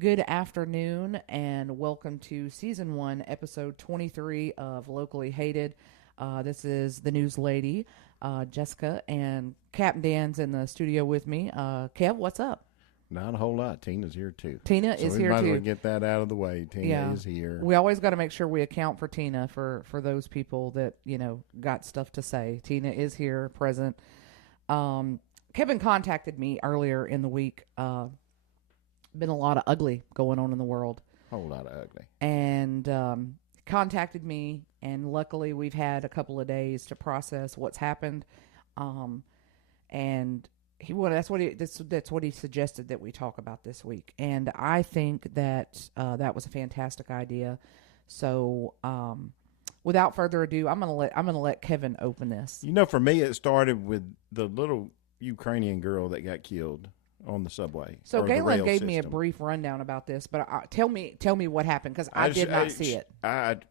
Good afternoon, and welcome to Season 1, Episode 23 of Locally Hated. This is the news lady, Jessica, and Captain Dan's in the studio with me. Kev, what's up? Not a whole lot. Tina's here too. Tina So is we here might as too. well get that out of the way. Tina is here. We always got to make sure we account for Tina for those people that, got stuff to say. Tina is here, present. Kevin contacted me earlier in the week. Been a lot of ugly going on in the world. Whole lot of ugly. And contacted me, and luckily we've had a couple of days to process what's happened. And that's what he suggested that we talk about this week. And I think that that was a fantastic idea. So without further ado, I'm gonna let Kevin open this. You know, for me, it started with the little Ukrainian girl that got killed on the subway. So Galen gave me a brief rundown about this, but tell me what happened, because I did not see it.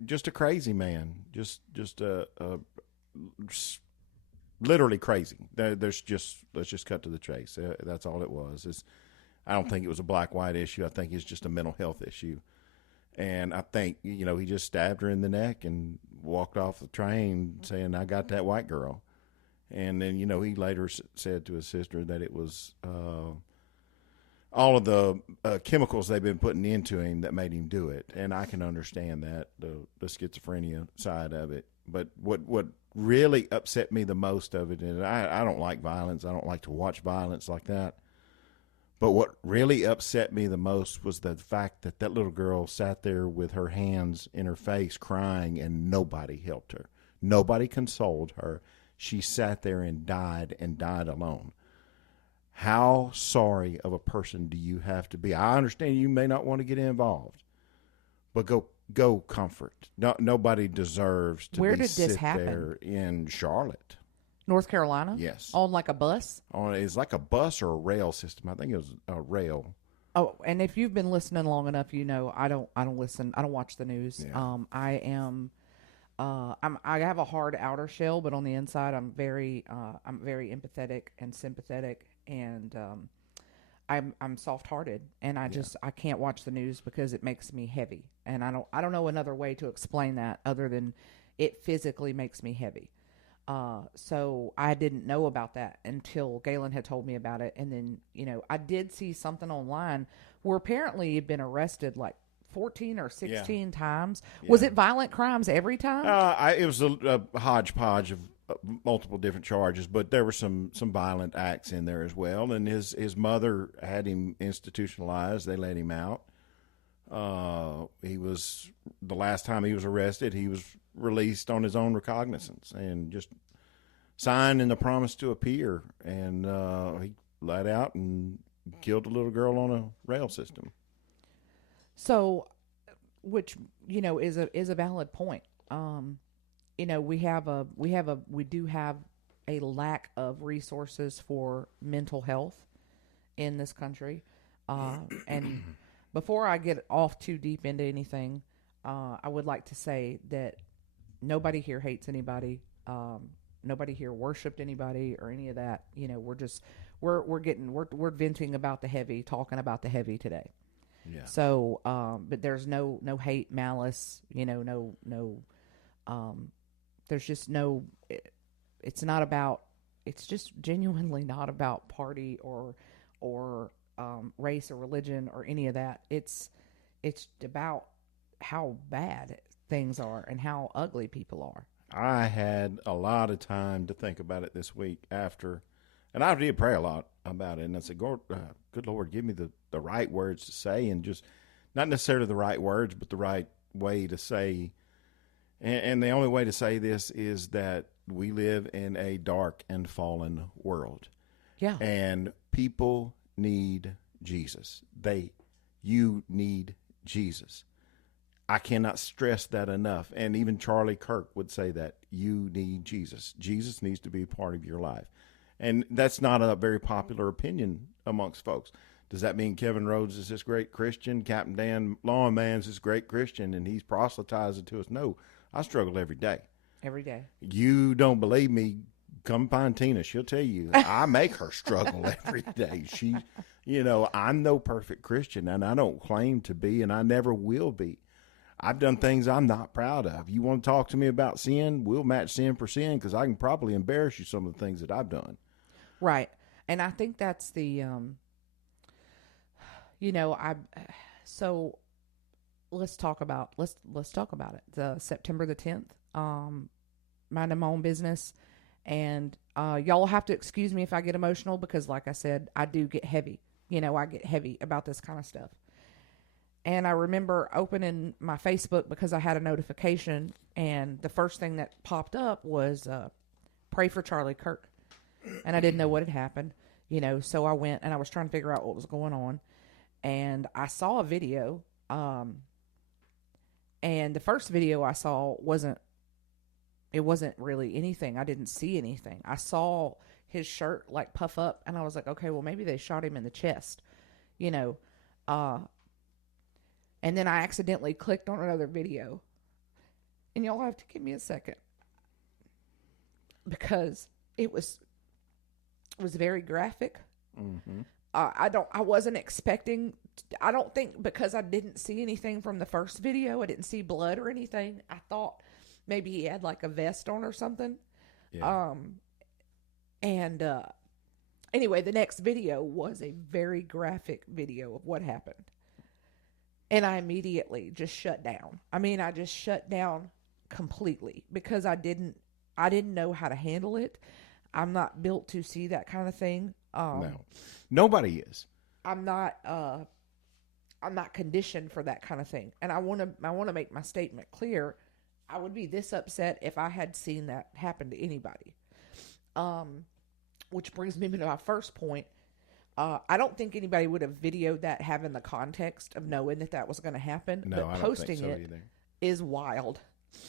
Just a crazy man, just literally crazy. Let's just cut to the chase. That's all it was. I don't think it was a black-white issue. I think it's just a mental health issue. And I think, he just stabbed her in the neck and walked off the train saying, "I got that white girl." And then, he later said to his sister that it was all of the chemicals they've been putting into him that made him do it. And I can understand that, the schizophrenia side of it. But what really upset me the most of it, and I don't like violence. I don't like to watch violence like that. But what really upset me the most was the fact that that little girl sat there with her hands in her face crying, and nobody helped her. Nobody consoled her. She sat there and died alone. How sorry of a person do you have to be? I understand you may not want to get involved, but go comfort. No, nobody deserves to Where be did this sit happen? there in Charlotte. North Carolina? Yes. On like a bus? It's like a bus or a rail system. I think it was a rail. Oh, and if you've been listening long enough, I don't listen. I don't watch the news. Yeah. I have a hard outer shell, but on the inside, I'm very empathetic and sympathetic, and I'm soft-hearted, and I can't watch the news because it makes me heavy, and I don't know another way to explain that other than it physically makes me heavy. So I didn't know about that until Galen had told me about it, and then I did see something online where apparently he'd been arrested like 14 or 16 times. Yeah. Was it violent crimes every time? It was a hodgepodge of multiple different charges, but there were some violent acts in there as well. And his mother had him institutionalized. They let him out. The last time he was arrested, he was released on his own recognizance and just signed in the promise to appear. And he let out and killed a little girl on a rail system. So, which is a valid point. We do have a lack of resources for mental health in this country. And before I get off too deep into anything, I would like to say that nobody here hates anybody. Nobody here worshipped anybody or any of that. We're venting about the heavy, talking about the heavy today. Yeah. So, but there's no hate, malice, there's just no, it's just genuinely not about party or race or religion or any of that. It's about how bad things are and how ugly people are. I had a lot of time to think about it this week after, and I did pray a lot about it. And I said, good Lord, give me the right words to say, and just not necessarily the right words, but the right way to say. And the only way to say this is that we live in a dark and fallen world. Yeah. And people need Jesus. You need Jesus. I cannot stress that enough. And even Charlie Kirk would say that you need Jesus. Jesus needs to be a part of your life. And that's not a very popular opinion amongst folks. Does that mean Kevin Rhodes is this great Christian? Captain Dan Lawman's this great Christian and he's proselytizing to us? No, I struggle every day. Every day. You don't believe me? come find Tina. She'll tell you I make her struggle every day. She, I'm no perfect Christian, and I don't claim to be, and I never will be. I've done things I'm not proud of. You want to talk to me about sin? We'll match sin for sin, because I can probably embarrass you some of the things that I've done. Right. And I think that's the, so let's talk about it. The September the 10th, minding my own business. And y'all will have to excuse me if I get emotional, because like I said, I do get heavy. I get heavy about this kind of stuff. And I remember opening my Facebook because I had a notification, and the first thing that popped up was pray for Charlie Kirk. And I didn't know what had happened, so I went and I was trying to figure out what was going on. And I saw a video, and the first video I saw wasn't really anything. I didn't see anything. I saw his shirt like puff up, and I was like, okay, well, maybe they shot him in the chest, and then I accidentally clicked on another video. And y'all have to give me a second, because it was very graphic. Mm-hmm. I wasn't expecting, I don't think, because I didn't see anything from the first video, I didn't see blood or anything. I thought maybe he had like a vest on or something. Yeah. Anyway, the next video was a very graphic video of what happened. And I immediately just shut down. I just shut down completely, because I didn't know how to handle it. I'm not built to see that kind of thing. No, nobody is. I'm not conditioned for that kind of thing. And I want to make my statement clear. I would be this upset if I had seen that happen to anybody. Which brings me to my first point. I don't think anybody would have videoed that having the context of knowing that was going to happen. No, but I don't posting think so it either. is wild.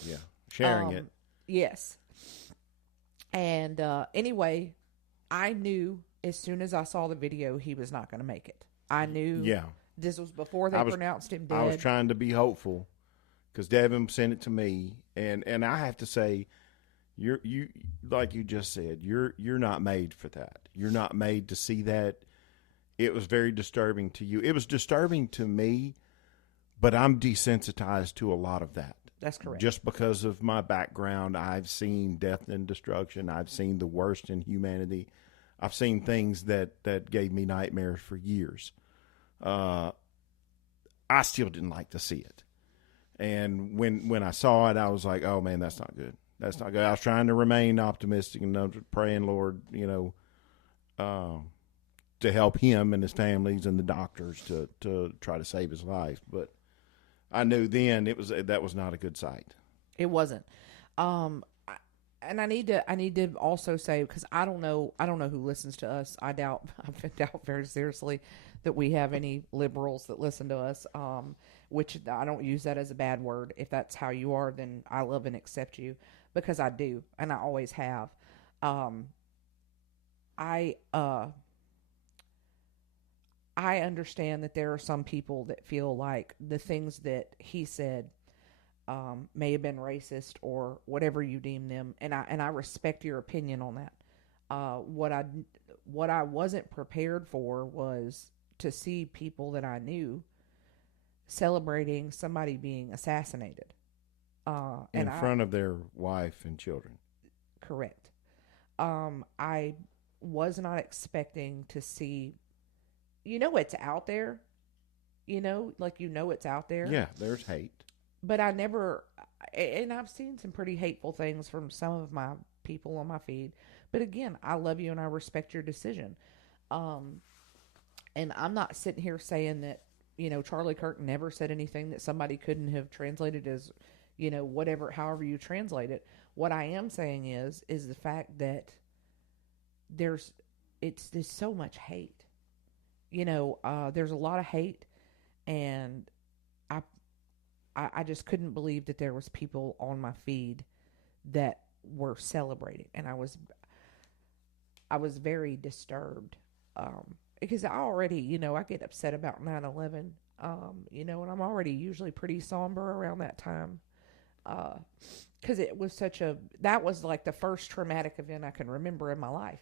Yeah, sharing it. Yes. And anyway, I knew as soon as I saw the video he was not going to make it. I knew. Yeah. This was before they pronounced him dead. I was trying to be hopeful, because Devin sent it to me, and I have to say, you like you just said, you're not made for that. You're not made to see that. It was very disturbing to you. It was disturbing to me, but I'm desensitized to a lot of that. That's correct. Just because of my background, I've seen death and destruction. I've seen the worst in humanity. I've seen things that gave me nightmares for years. I still didn't like to see it. And when I saw it, I was like, oh, man, that's not good. That's not good. I was trying to remain optimistic and praying, Lord, to help him and his families and the doctors to try to save his life. But I knew then that was not a good sight. It wasn't. And I need to also say, because I don't know who listens to us. I doubt very seriously that we have any liberals that listen to us. Which I don't use that as a bad word. If that's how you are, then I love and accept you, because I do, and I always have. I understand that there are some people that feel like the things that he said may have been racist or whatever you deem them, and I respect your opinion on that. What I wasn't prepared for was to see people that I knew celebrating somebody being assassinated in front of their wife and children. Correct. I was not expecting to see. It's out there. It's out there. Yeah, there's hate. But I never, and I've seen some pretty hateful things from some of my people on my feed. But again, I love you and I respect your decision. And I'm not sitting here saying that, Charlie Kirk never said anything that somebody couldn't have translated as, however you translate it. What I am saying is the fact that there's so much hate. There's a lot of hate, and I just couldn't believe that there was people on my feed that were celebrating, and I was very disturbed, because I already, I get upset about 9/11, and I'm already usually pretty somber around that time. because it was that was like the first traumatic event I can remember in my life.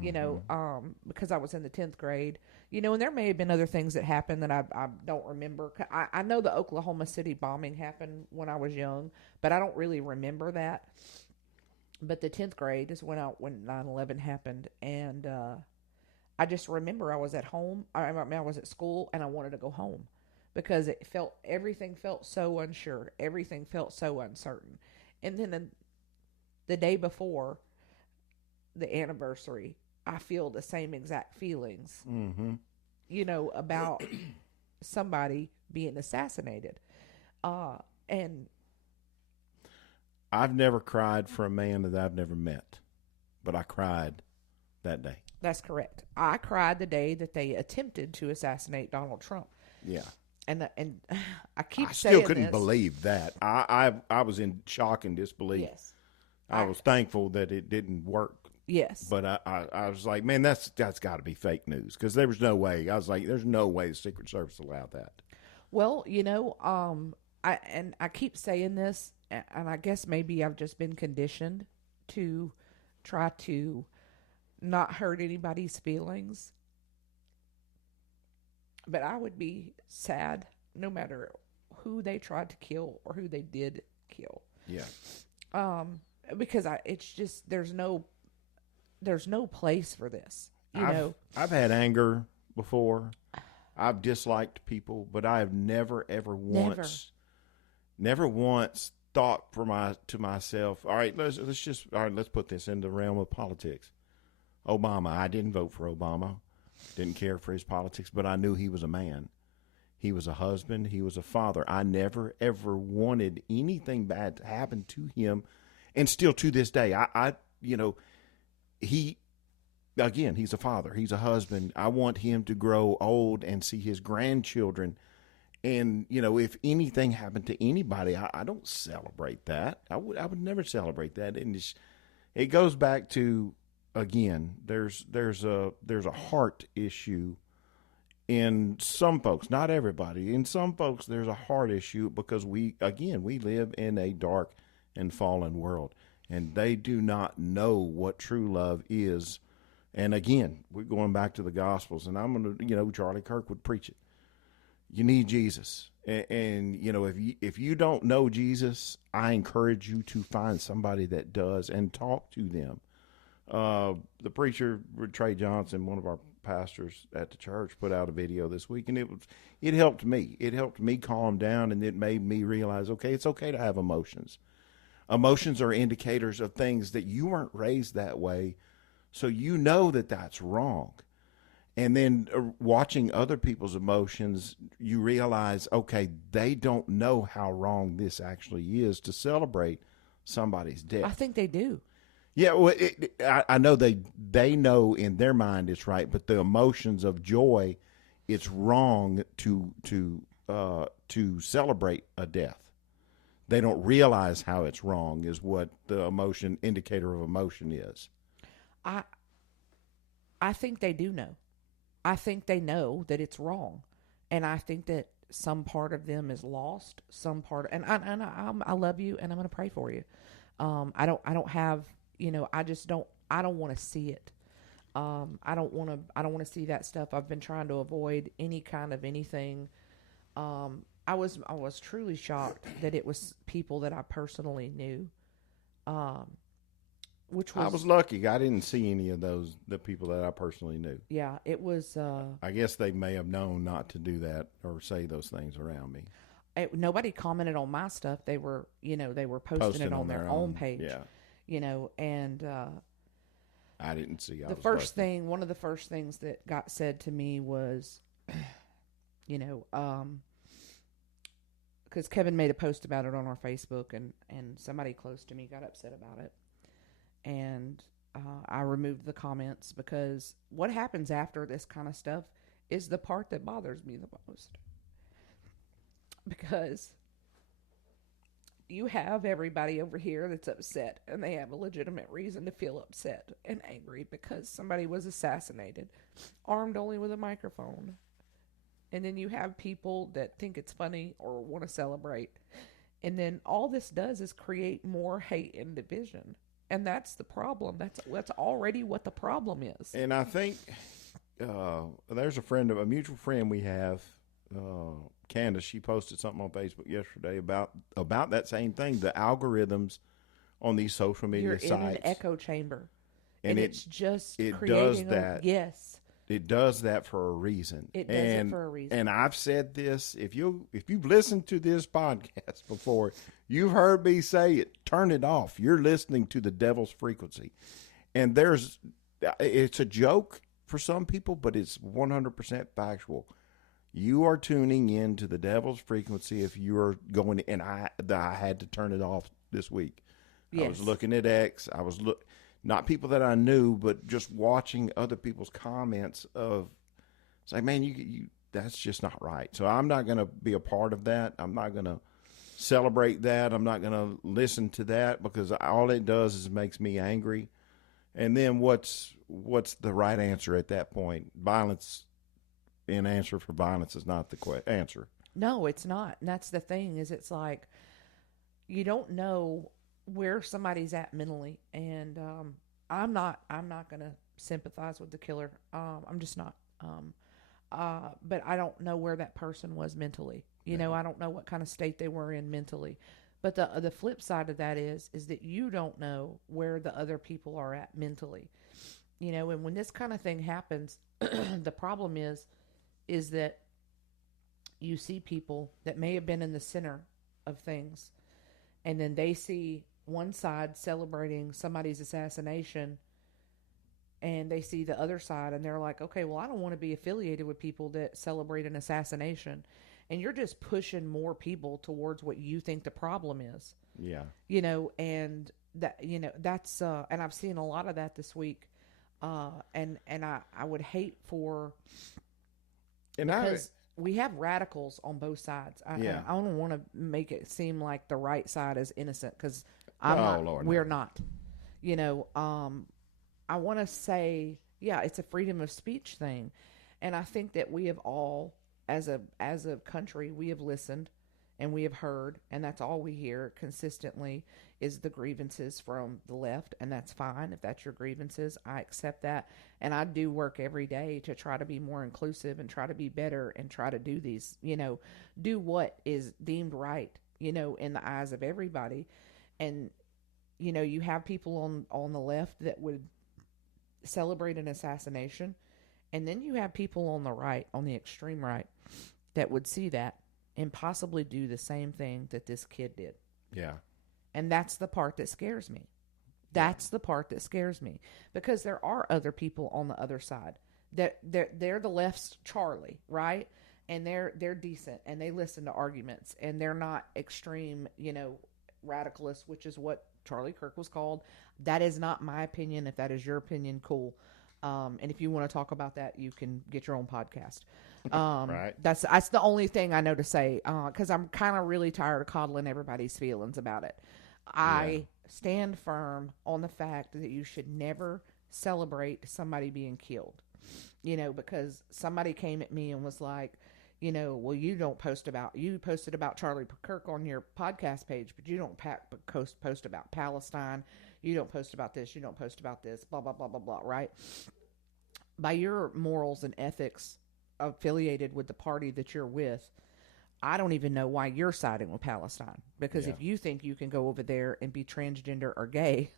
Because I was in the 10th grade, and there may have been other things that happened that I don't remember. I know the Oklahoma City bombing happened when I was young, but I don't really remember that. But the 10th grade is when 9/11 happened. And I just remember I was at home. I was at school and I wanted to go home because everything felt so unsure. Everything felt so uncertain. And then the day before the anniversary, I feel the same exact feelings, about somebody being assassinated. And I've never cried for a man that I've never met, but I cried that day. That's correct. I cried the day that they attempted to assassinate Donald Trump. Yeah. And I I still couldn't believe that. I was in shock and disbelief. Yes. I was thankful that it didn't work. Yes. But I was like, man, that's got to be fake news, because there was no way. I was like, there's no way the Secret Service allowed that. Well, I keep saying this, and I guess maybe I've just been conditioned to try to not hurt anybody's feelings. But I would be sad no matter who they tried to kill or who they did kill. Yeah. Because it's just there's no place for this. I've had anger before. I've disliked people, but I have never once thought to myself, all right, let's put this in the realm of politics. Obama, I didn't vote for Obama. Didn't care for his politics, but I knew he was a man. He was a husband. He was a father. I never, ever wanted anything bad to happen to him. And still to this day, he's a father. He's a husband. I want him to grow old and see his grandchildren. And, if anything happened to anybody, I don't celebrate that. I would never celebrate that. And it goes back to, again, there's a heart issue in some folks, not everybody. In some folks, there's a heart issue because we live in a dark and fallen world, and they do not know what true love is. And again, we're going back to the Gospels, and I'm going to, Charlie Kirk would preach it. You need Jesus. And if you don't know Jesus, I encourage you to find somebody that does and talk to them. The preacher, Trey Johnson, one of our pastors at the church, put out a video this week, and it helped me. It helped me calm down, and it made me realize, okay, it's okay to have emotions. Emotions are indicators of things that you weren't raised that way, so that that's wrong. And then watching other people's emotions, you realize, okay, they don't know how wrong this actually is to celebrate somebody's death. I think they do. Yeah, well, I know they know in their mind it's right, but the emotions of joy, it's wrong to celebrate a death. They don't realize how it's wrong is what the indicator of emotion is. I think they do know. I think they know that it's wrong, and I think that some part of them is lost. Some part, and I love you, and I'm going to pray for you. I don't have. I don't want to see it. I don't want to see that stuff. I've been trying to avoid any kind of anything. I was truly shocked that it was people that I personally knew. I was lucky. I didn't see any of the people that I personally knew. Yeah, it was. I guess they may have known not to do that or say those things around me. Nobody commented on my stuff. They were posting it on their own page. Yeah. And I didn't see. One of the first things that got said to me was, because Kevin made a post about it on our Facebook, and somebody close to me got upset about it, and I removed the comments, because what happens after this kind of stuff is the part that bothers me the most, because you have everybody over here that's upset, and they have a legitimate reason to feel upset and angry because somebody was assassinated, armed only with a microphone. And then you have people that think it's funny or want to celebrate. And then all this does is create more hate and division. And that's the problem. That's already what the problem is. And I think there's a mutual friend we have, Candace. She posted something on Facebook yesterday about that same thing. The algorithms on these social media sites. You're in an echo chamber, and it's just it creating does that. Yes. It does that for a reason. It does it for a reason. And I've said this: if you've listened to this podcast before, you've heard me say it. Turn it off. You're listening to the devil's frequency, and it's a joke for some people, but it's 100% factual. You are tuning in to the devil's frequency if you are going. And I had to turn it off this week. Yes. I was looking at X. Not people that I knew, but just watching other people's comments of, it's like, man, you that's just not right. So I'm not going to be a part of that. I'm not going to celebrate that. I'm not going to listen to that, because all it does is makes me angry. And then what's the right answer at that point? Violence, an answer for violence is not the answer. No, it's not. And that's the thing, is it's like, you don't know where somebody's at mentally, and I'm not gonna sympathize with the killer. I'm just not. But I don't know where that person was mentally. You know, I don't know what kind of state they were in mentally. But the flip side of that is that you don't know where the other people are at mentally. You know, and when this kind of thing happens, the problem is that you see people that may have been in the center of things, and then they see one side celebrating somebody's assassination, and they see the other side, and they're like, okay, well, I don't want to be affiliated with people that celebrate an assassination. And you're just pushing more people towards what you think the problem is. Yeah. You know, and that's and I've seen a lot of that this week. And I would hate for, because we have radicals on both sides. I don't want to make it seem like the right side is innocent, because we're not. You know, I want to say, yeah, it's a freedom of speech thing. And I think that we have all, as a country, we have listened and we have heard, and that's all we hear consistently is the grievances from the left, and that's fine. If that's your grievances, I accept that. And I do work every day to try to be more inclusive and try to be better and try to do these, do what is deemed right, in the eyes of everybody. And, you have people on the left that would celebrate an assassination, and then you have people on the right, on the extreme right, that would see that and possibly do the same thing that this kid did. Yeah. And that's the part that scares me. That's the part that scares me, because there are other people on the other side that they're the left's Charlie, right? And they're decent, and they listen to arguments, and they're not extreme, radicalists, which is what Charlie Kirk was called. That is not my opinion. If that is your opinion, cool. And if you want to talk about that, you can get your own podcast. Right. That's the only thing I know to say, because I'm kind of really tired of coddling everybody's feelings about it. I stand firm on the fact that you should never celebrate somebody being killed, because somebody came at me and was like, well, you posted about Charlie Kirk on your podcast page, but you don't post about Palestine. You don't post about this. You don't post about this, blah, blah, blah, blah, blah, right? By your morals and ethics affiliated with the party that you're with, I don't even know why you're siding with Palestine. Because if you think you can go over there and be transgender or gay,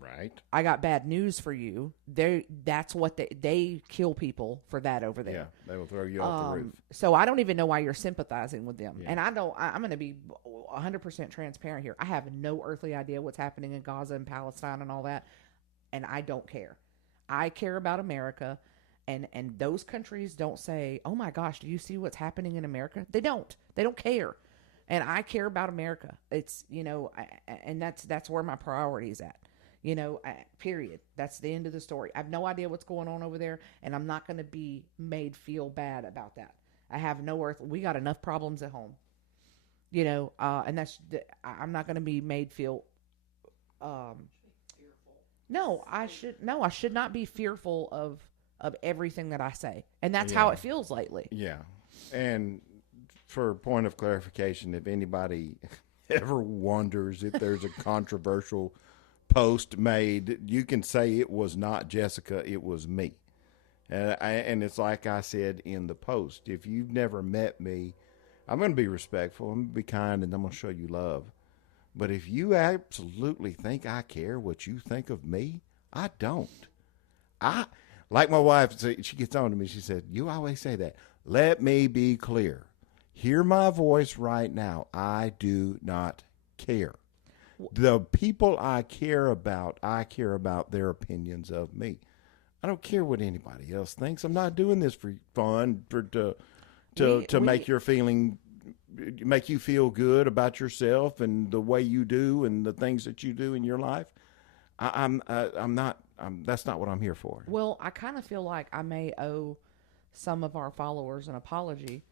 right? I got bad news for you. That's what they kill people for that over there. Yeah, they will throw you off the roof. So I don't even know why you're sympathizing with them. Yeah. And I'm going to be 100% transparent here. I have no earthly idea what's happening in Gaza and Palestine and all that, and I don't care. I care about America. And those countries don't say, oh my gosh, do you see what's happening in America? They don't care. And I care about America. It's, and that's where my priority is at, period. That's the end of the story. I have no idea what's going on over there, and I'm not going to be made feel bad about that. I have we got enough problems at home, and I'm not going to be made feel, I should not be fearful of everything that I say. And that's how it feels lately. Yeah. And for a point of clarification, if anybody ever wonders if there's a controversial post made, you can say it was not Jessica, it was me. And it's like I said in the post. If you've never met me, I'm going to be respectful. I'm going to be kind, and I'm going to show you love. But if you absolutely think I care what you think of me, I don't. I like my wife. She gets on to me. She said, "You always say that. Let me be clear. Hear my voice right now. I do not care. The people I care about their opinions of me. I don't care what anybody else thinks. I'm not doing this for fun, to make make you feel good about yourself and the way you do and the things that you do in your life. I'm not. That's not what I'm here for. Well, I kind of feel like I may owe some of our followers an apology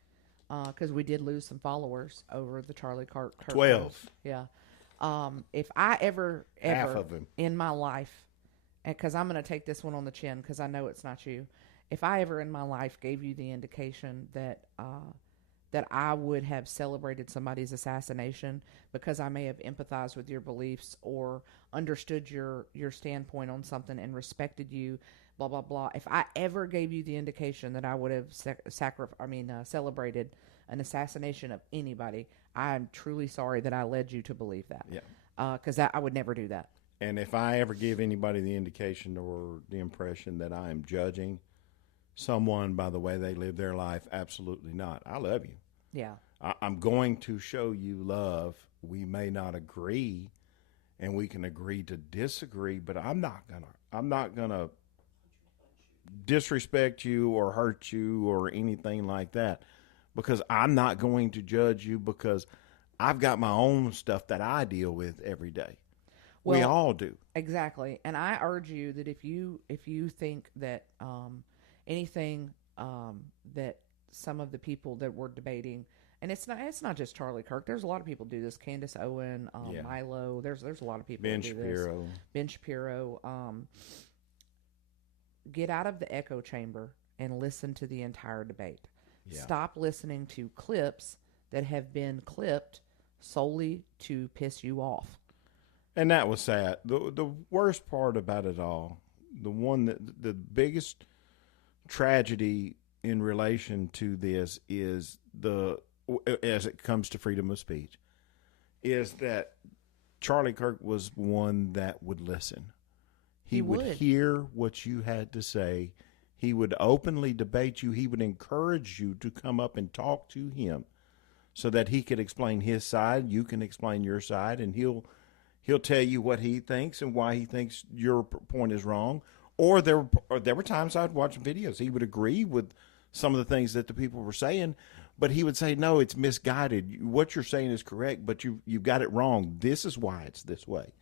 because we did lose some followers over the Charlie Kirk. 12. Post. Yeah. If I ever Half of them in my life, and because I'm going to take this one on the chin because I know it's not you. If I ever in my life gave you the indication that that I would have celebrated somebody's assassination because I may have empathized with your beliefs or understood your standpoint on something and respected you, blah blah blah. If I ever gave you the indication that I would have celebrated an assassination of anybody, I'm truly sorry that I led you to believe that. Yeah. Because I would never do that. And if I ever give anybody the indication or the impression that I am judging someone by the way they live their life, absolutely not. I love you. Yeah. I'm going to show you love. We may not agree, and we can agree to disagree, but I'm not gonna disrespect you or hurt you or anything like that, because I'm not going to judge you, because I've got my own stuff that I deal with every day. Well, we all do. Exactly. And I urge you that if you think that anything that some of the people that we're debating, and it's not just Charlie Kirk. There's a lot of people do this. Candace Owen, Milo. There's a lot of people. Ben who do Shapiro. This. Ben Shapiro. Get out of the echo chamber and listen to the entire debate. Yeah. Stop listening to clips that have been clipped solely to piss you off. And that was sad. The worst part about it all, the biggest tragedy in relation to this is as it comes to freedom of speech, is that Charlie Kirk was one that would listen. He would hear what you had to say. He would openly debate you. He would encourage you to come up and talk to him so that he could explain his side. You can explain your side, and he'll tell you what he thinks and why he thinks your point is wrong. Or there were times I'd watch videos. He would agree with some of the things that the people were saying, but he would say, no, it's misguided. What you're saying is correct, but you've got it wrong. This is why it's this way.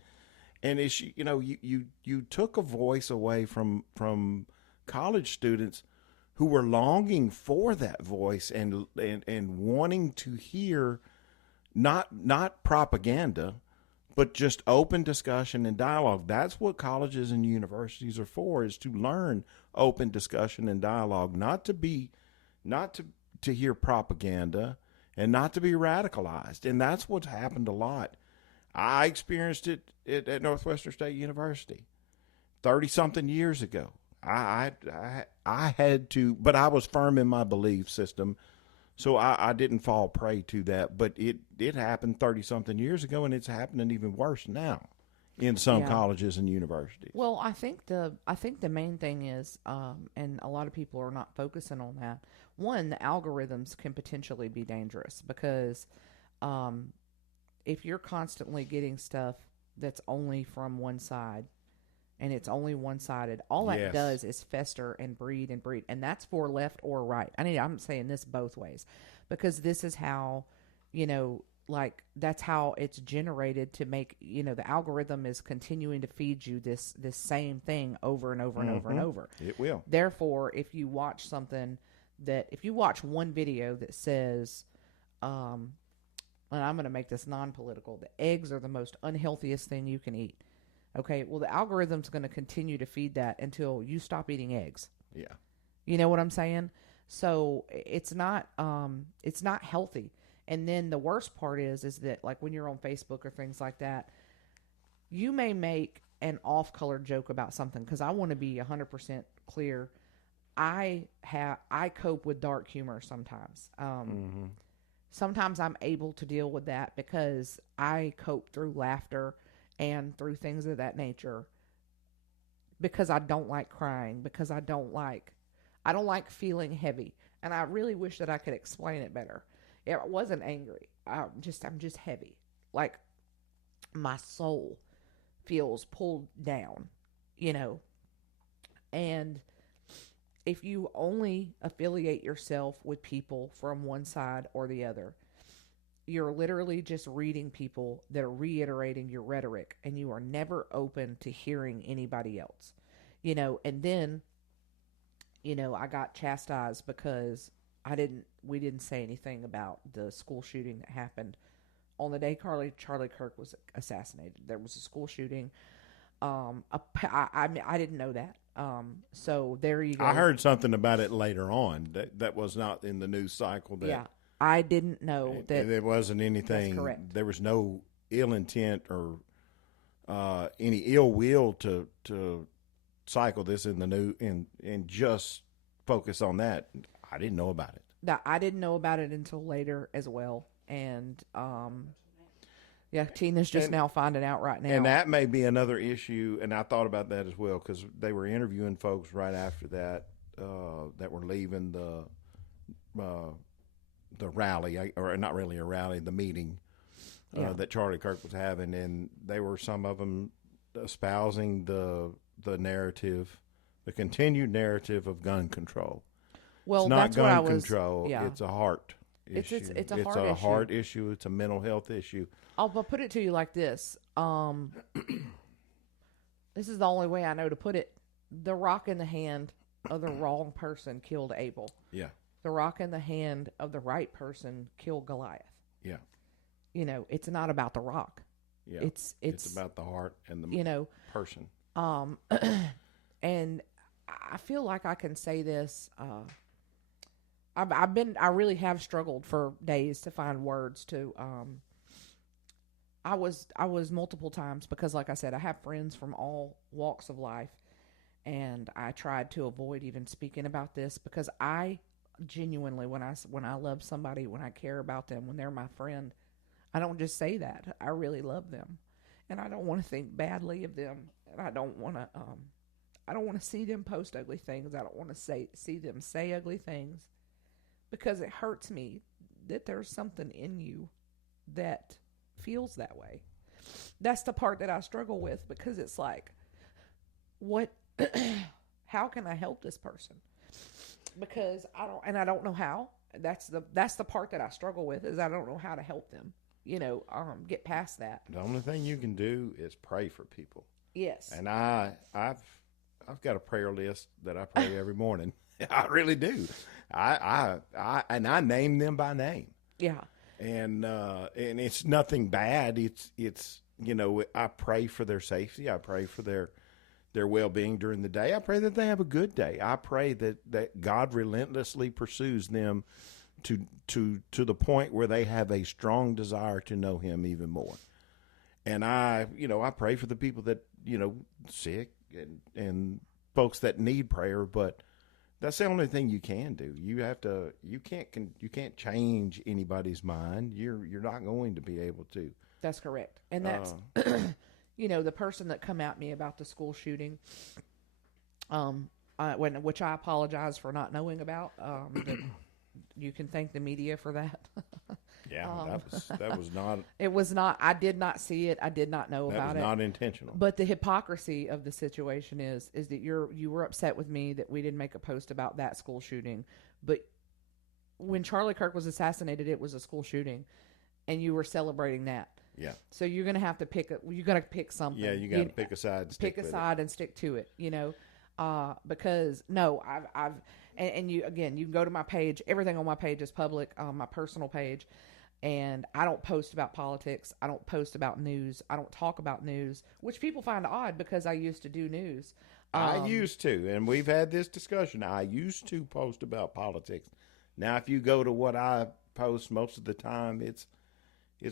And it's, you took a voice away from college students who were longing for that voice and wanting to hear not propaganda, but just open discussion and dialogue. That's what colleges and universities are for, is to learn open discussion and dialogue, not to hear propaganda and not to be radicalized. And that's what's happened a lot. I experienced it at Northwestern State University 30-something years ago. I had to, but I was firm in my belief system, so I didn't fall prey to that. But it happened 30-something years ago, and it's happening even worse now in some colleges and universities. Well, I think the main thing is, and a lot of people are not focusing on that. One, the algorithms can potentially be dangerous because if you're constantly getting stuff that's only from one side, and it's only one-sided, all that does is fester and breed. And that's for left or right. I'm saying this both ways, because this is how, that's how it's generated to make, the algorithm is continuing to feed you this same thing over and over and over and over. It will. Therefore, if you watch one video that says, and I'm going to make this non-political, the eggs are the most unhealthiest thing you can eat. Okay, well, the algorithm's going to continue to feed that until you stop eating eggs. Yeah. You know what I'm saying? So it's not healthy. And then the worst part is that like when you're on Facebook or things like that, you may make an off-color joke about something, because I want to be 100% clear. I cope with dark humor sometimes. Sometimes I'm able to deal with that because I cope through laughter and through things of that nature, because I don't like crying, because I don't like feeling heavy. And I really wish that I could explain it better. It wasn't angry. I'm just heavy. Like my soul feels pulled down, you know. And if you only affiliate yourself with people from one side or the other, you're literally just reading people that are reiterating your rhetoric, and you are never open to hearing anybody else, you know. And then, you know, I got chastised because we didn't say anything about the school shooting that happened on the day Charlie Kirk was assassinated. There was a school shooting. I didn't know that. So there you go. I heard something about it later on that was not in the news cycle. That, yeah, I didn't know that. There wasn't anything. That's correct. There was no ill intent or any ill will to cycle this in the news and just focus on that. I didn't know about it. That I didn't know about it until later as well. And yeah, Tina's just now finding out right now. And that may be another issue, and I thought about that as well, because they were interviewing folks right after that that were leaving the rally, or not really a rally, the meeting that Charlie Kirk was having, and they were, some of them, espousing the narrative, the continued narrative of gun control. Well, it's not that's gun what control. Yeah. It's a heart issue. It's a heart issue. It's a mental health issue. I'll put it to you like this. This is the only way I know to put it. The rock in the hand of the wrong person killed Abel. Yeah. The rock in the hand of the right person killed Goliath. Yeah. You know, it's not about the rock. Yeah. It's about the heart and the person. And I feel like I can say this. I really have struggled for days to find words to. I was multiple times, because, like I said, I have friends from all walks of life, and I tried to avoid even speaking about this, because I genuinely, when I love somebody, when I care about them, when they're my friend, I don't just say that. I really love them, and I don't want to think badly of them, and I don't want to see them post ugly things. I don't want to see them say ugly things, because it hurts me that there's something in you that feels that way. That's the part that I struggle with, because it's like, what, how can I help this person? Because I don't know how. That's the part that I struggle with, is I don't know how to help them, get past that. The only thing you can do is pray for people. Yes. And I've got a prayer list that I pray every morning. I really do. I name them by name. Yeah. And it's nothing bad. It's I pray for their safety. I pray for their well-being during the day. I pray that they have a good day. I pray that God relentlessly pursues them to the point where they have a strong desire to know Him even more. And I pray for the people that, sick and folks that need prayer, but that's the only thing you can do. You can't change anybody's mind. You're not going to be able to. That's correct. And that's, the person that come at me about the school shooting, which I apologize for not knowing about. You can thank the media for that. Yeah, that was not. It was not. I did not see it. I did not know about it. That was not intentional. But the hypocrisy of the situation is that you were upset with me that we didn't make a post about that school shooting, but when Charlie Kirk was assassinated, it was a school shooting, and you were celebrating that. Yeah. So you're gonna have to pick. You got to pick something. Yeah, you got to pick a side. And stick to it. Because no, and you can go to my page. Everything on my page is public. My personal page. And I don't post about politics. I don't post about news. I don't talk about news, which people find odd because I used to do news. I used to, and we've had this discussion. I used to post about politics. Now, if you go to what I post most of the time, it's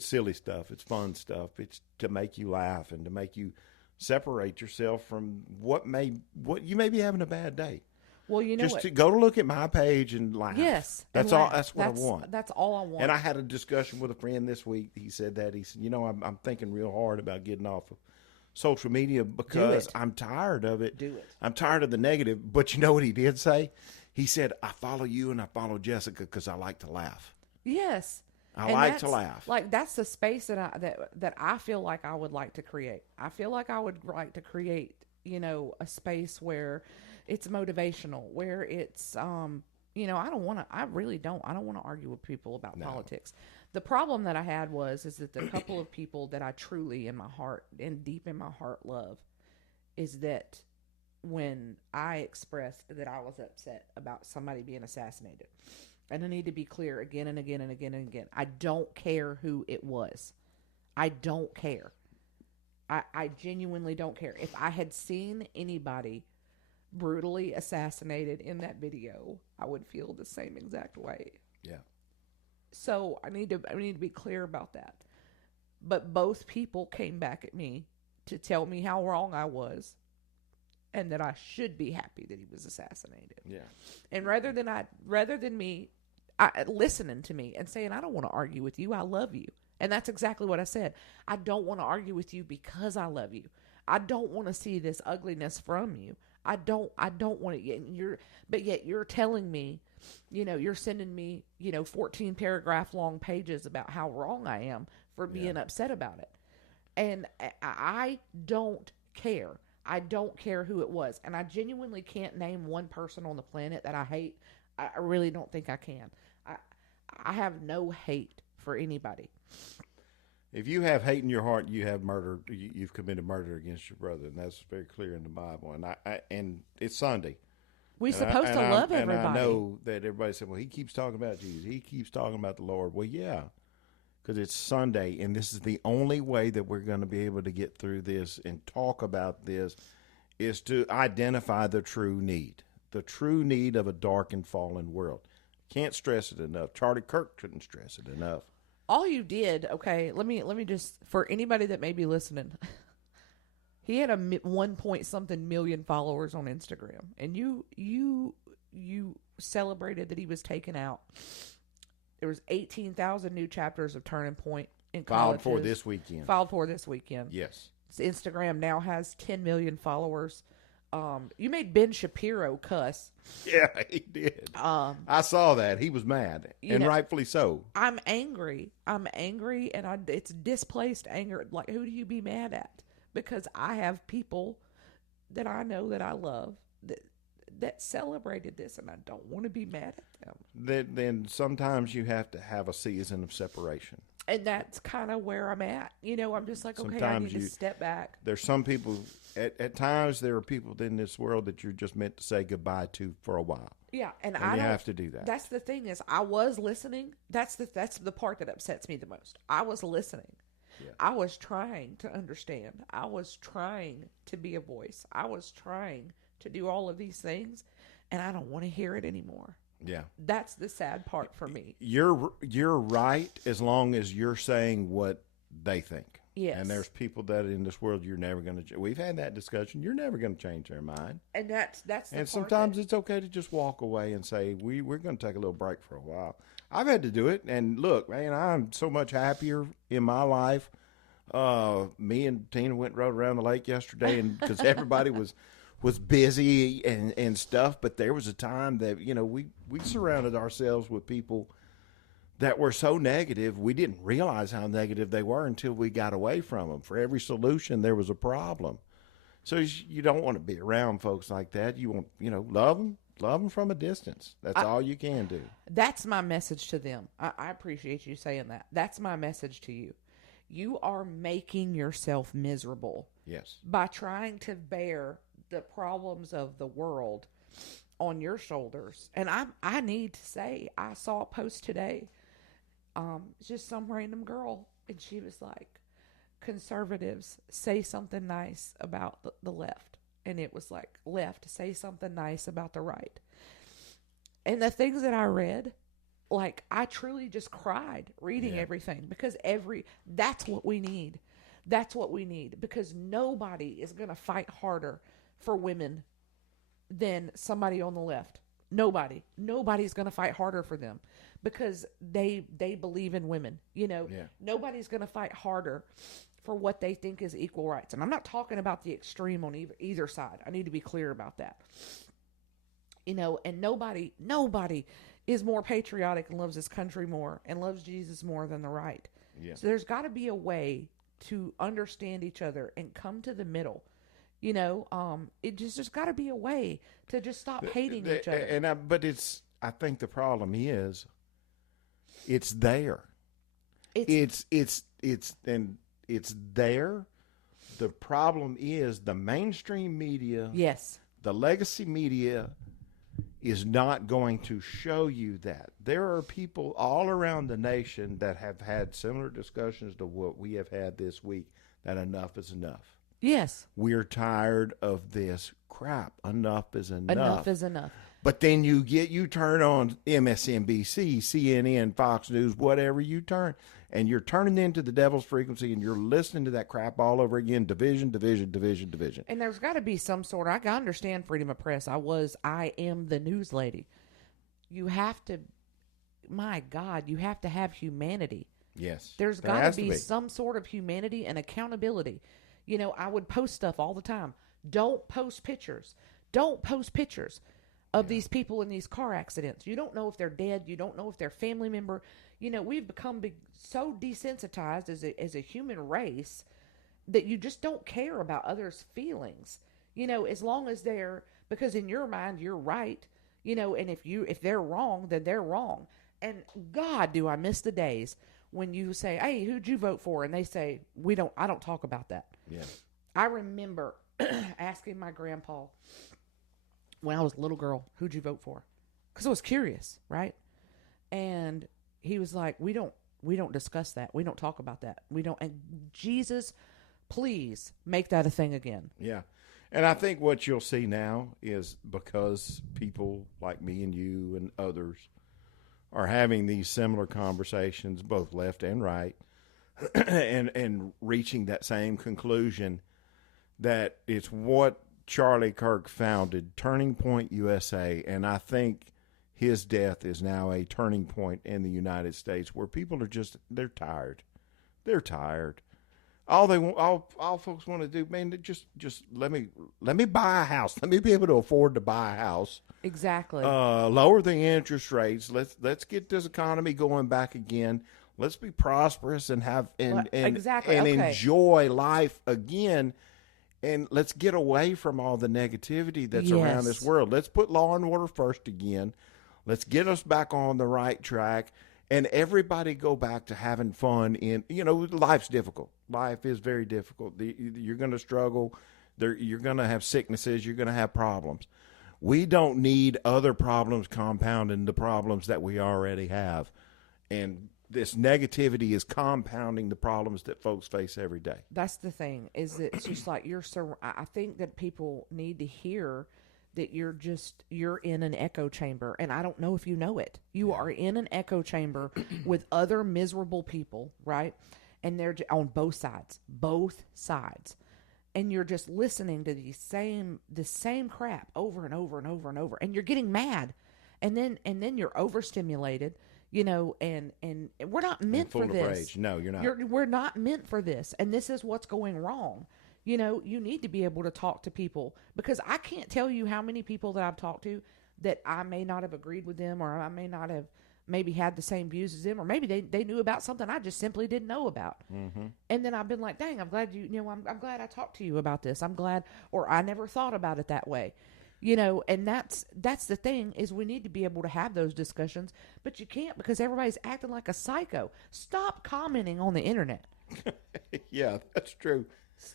silly stuff. It's fun stuff. It's to make you laugh and to make you separate yourself from what you may be having a bad day. Well, you know just what? to go to look at my page and laugh. Yes, that's and all. laugh. That's what I want. That's all I want. And I had a discussion with a friend this week. He said, I'm thinking real hard about getting off of social media because I'm tired of it. Do it. I'm tired of the negative. But you know what he did say? He said, I follow you and I follow Jessica because I like to laugh. Yes. I like to laugh. Like, that's the space that I feel like I would like to create. I feel like I would like to create, a space where it's motivational, where it's, I don't want to argue with people about politics. The problem that I had is that the couple of people that I truly in my heart and deep in my heart love is that when I expressed that I was upset about somebody being assassinated, and I need to be clear again and again and again and again, I don't care who it was. I don't care. I genuinely don't care. If I had seen anybody brutally assassinated in that video, I would feel the same exact way. Yeah. So I need to be clear about that. But both people came back at me to tell me how wrong I was and that I should be happy that he was assassinated. Yeah. And rather than me listening to me and saying, I don't want to argue with you, I love you. And that's exactly what I said. I don't want to argue with you because I love you. I don't want to see this ugliness from you. I don't want to. But yet you're telling me, you're sending me, 14 paragraph long pages about how wrong I am for being upset about it. And I don't care. I don't care who it was. And I genuinely can't name one person on the planet that I hate. I really don't think I can. I have no hate for anybody. If you have hate in your heart, you have murder. You've committed murder against your brother, and that's very clear in the Bible. And it's Sunday. We're supposed to love everybody. And I know that everybody said, "Well, he keeps talking about Jesus. He keeps talking about the Lord." Well, yeah, because it's Sunday, and this is the only way that we're going to be able to get through this and talk about this is to identify the true need of a dark and fallen world. Can't stress it enough. Charlie Kirk couldn't stress it enough. All you did, okay, let me just, for anybody that may be listening, he had 1 point something million followers on Instagram, and you celebrated that he was taken out. There was 18,000 new chapters of Turning Point in colleges. Filed for this weekend. Yes. Instagram now has 10 million followers. You made Ben Shapiro cuss. Yeah, he did. I saw that. He was mad, and rightfully so. I'm angry, and it's displaced anger. Like, who do you be mad at? Because I have people that I know that I love that celebrated this, and I don't want to be mad at them. Then sometimes you have to have a season of separation. And that's kind of where I'm at. I'm just like, okay, I need to step back. There's some people, at times there are people in this world that you're just meant to say goodbye to for a while. Yeah, and you have to do that. That's the thing is, I was listening. That's the part that upsets me the most. I was listening. Yeah. I was trying to understand. I was trying to be a voice. I was trying to do all of these things, and I don't want to hear it anymore. Yeah. That's the sad part for me. You're right as long as you're saying what they think. Yes. And there's people that in this world you're never going to. We've had that discussion. You're never going to change their mind. And that's the and part sometimes it's okay to just walk away and say we're going to take a little break for a while. I've had to do it, and look, man, I'm so much happier in my life. Me and Tina went and rode around the lake yesterday, and because everybody was busy and stuff, but there was a time that we surrounded ourselves with people that were so negative we didn't realize how negative they were until we got away from them. For every solution there was a problem. So you don't want to be around folks like that. You want love them from a distance. That's all you can do. That's my message to them. I appreciate you saying that. That's my message to you. You are making yourself miserable. Yes. By trying to bear the problems of the world on your shoulders. And I need to say, I saw a post today. Just some random girl, and she was like, conservatives, say something nice about the left. and it was like left, say something nice about the right. And the things that I read, like I truly just cried reading everything, because that's what we need. That's what we need, because nobody is going to fight harder for women than somebody on the left. Nobody's going to fight harder for them, because they believe in women. Nobody's going to fight harder for what they think is equal rights. And I'm not talking about the extreme on either side. I need to be clear about that. And nobody is more patriotic and loves this country more and loves Jesus more than the right. Yeah. So there's got to be a way to understand each other and come to the middle. It just got to be a way to just stop hating each other. But I think the problem is, it's there. It's there. The problem is the mainstream media. Yes. The legacy media is not going to show you that. There are people all around the nation that have had similar discussions to what we have had this week, that enough is enough. Yes. We're tired of this crap. Enough is enough. Enough is enough. But then you turn on MSNBC, CNN, Fox News, whatever you turn, and you're turning into the devil's frequency, and you're listening to that crap all over again. Division. And there's got to be some sort of, I understand freedom of press. I am the news lady. You have to, my God, you have to have humanity. Yes. There's got to be some sort of humanity and accountability. I would post stuff all the time. Don't post pictures. Don't post pictures of these people in these car accidents. You don't know if they're dead. You don't know if they're family member. We've become so desensitized as a human race that you just don't care about others' feelings. As long as because in your mind you're right. And if they're wrong, then they're wrong. And God, do I miss the days when you say, "Hey, who'd you vote for?" And they say, I don't talk about that. Yeah. I remember asking my grandpa when I was a little girl, "Who'd you vote for?" Because I was curious, right? And he was like, we don't discuss that. We don't talk about that. We don't. And Jesus, please make that a thing again. Yeah. And I think what you'll see now is, because people like me and you and others are having these similar conversations, both left and right, and reaching that same conclusion, that it's what Charlie Kirk founded, Turning Point USA, and I think his death is now a turning point in the United States, where people are they're tired. They're tired. All folks want to do, man, just let me buy a house. Let me be able to afford to buy a house. Exactly. Lower the interest rates. Let's get this economy going back again. Let's be prosperous and exactly. and Okay. enjoy life again. And let's get away from all the negativity that's around this world. Let's put law and order first again. Let's get us back on the right track. And everybody go back to having fun. Life's difficult. Life is very difficult. You're going to struggle. You're going to have sicknesses. You're going to have problems. We don't need other problems compounding the problems that we already have. And this negativity is compounding the problems that folks face every day. That's the thing, is that it's just like I think that people need to hear that you're in an echo chamber, and I don't know if you know it. You are in an echo chamber with other miserable people, right? And they're on both sides. And you're just listening to the same crap over and over and over and over, and you're getting mad. And then you're overstimulated, and we're not meant for this. Rage. No, you're not. We're not meant for this, and this is what's going wrong. You need to be able to talk to people, because I can't tell you how many people that I've talked to that I may not have agreed with them, or I may not have maybe had the same views as them, or maybe they knew about something I just simply didn't know about. Mm-hmm. And then I've been like, dang, I'm glad I'm glad I talked to you about this. I'm glad, or I never thought about it that way. And that's the thing, is we need to be able to have those discussions, but you can't, because everybody's acting like a psycho. Stop commenting on the internet. Yeah, that's true.